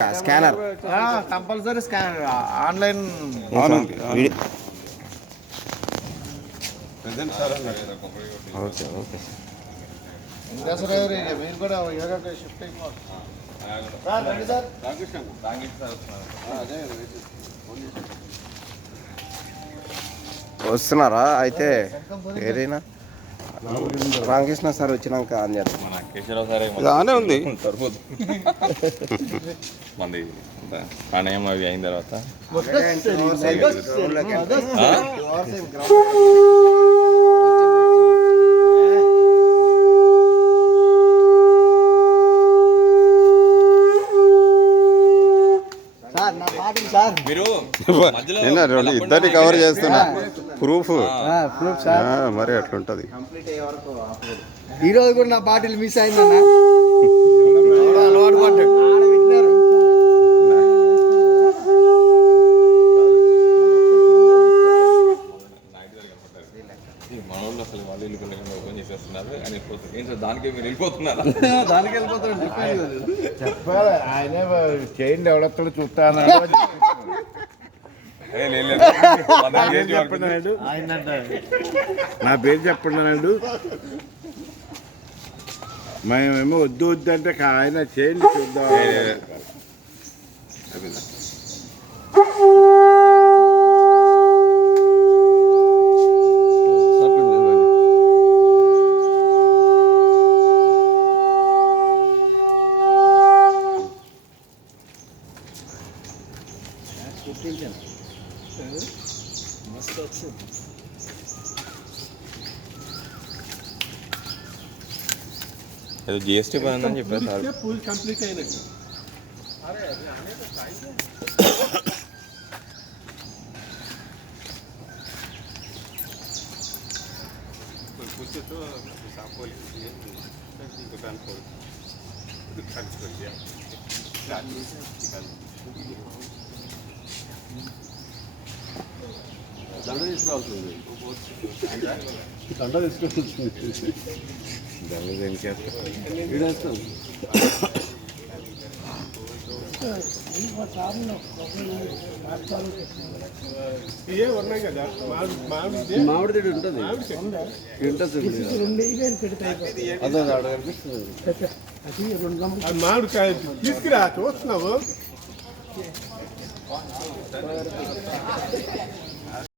Scanner compulsory scanner online okay okay ఇంకా sir మీరు కూడా యోగాకి షిఫ్ట్ అయిపోవాలి సార్ రండి సార్ వస్తున్నారా అయితే ఏదైనా రామకృష్ణ సార్ వచ్చినాక ఆన్ చేద్దాం బాగానే ఉంది మంది ప్రాణాయామం అవి అయిన తర్వాత మీరు ఇద్దరిని కవర్ చేస్తున్నా ప్రూఫ్ మరి అట్లుంటది. ఈ రోజు కూడా నా బాటిల్ మిస్ అయిందన్నా అలవాటు పడ్డాడు. మన వాళ్ళు అసలు వాళ్ళు ఇల్లు ఓపెన్ చేసేస్తున్నారు అని ఏం సార్ దానికే మీరు వెళ్ళిపోతున్నారా? దానికి వెళ్ళిపోతాడు చెప్పాలి ఆయనే చేయండి ఎవడెక్కడ చూస్తాను నా పేరు చెప్పండి అన్నాడు. మేమేమో వద్దు వద్దు అంటే ఆయన చేయండి చూద్దాం. అది జిఎస్టీ బాగుందని చెప్పారు సార్. పూల్ కంప్లీట్ అయినట్టు దండ తీసుకురావాల్సింది దండ తీసుకురావాల్సింది ఉన్నాయి కదా మామిడి ఉంటుంది మామిడికాయ తీసుకురా చూస్తున్నావు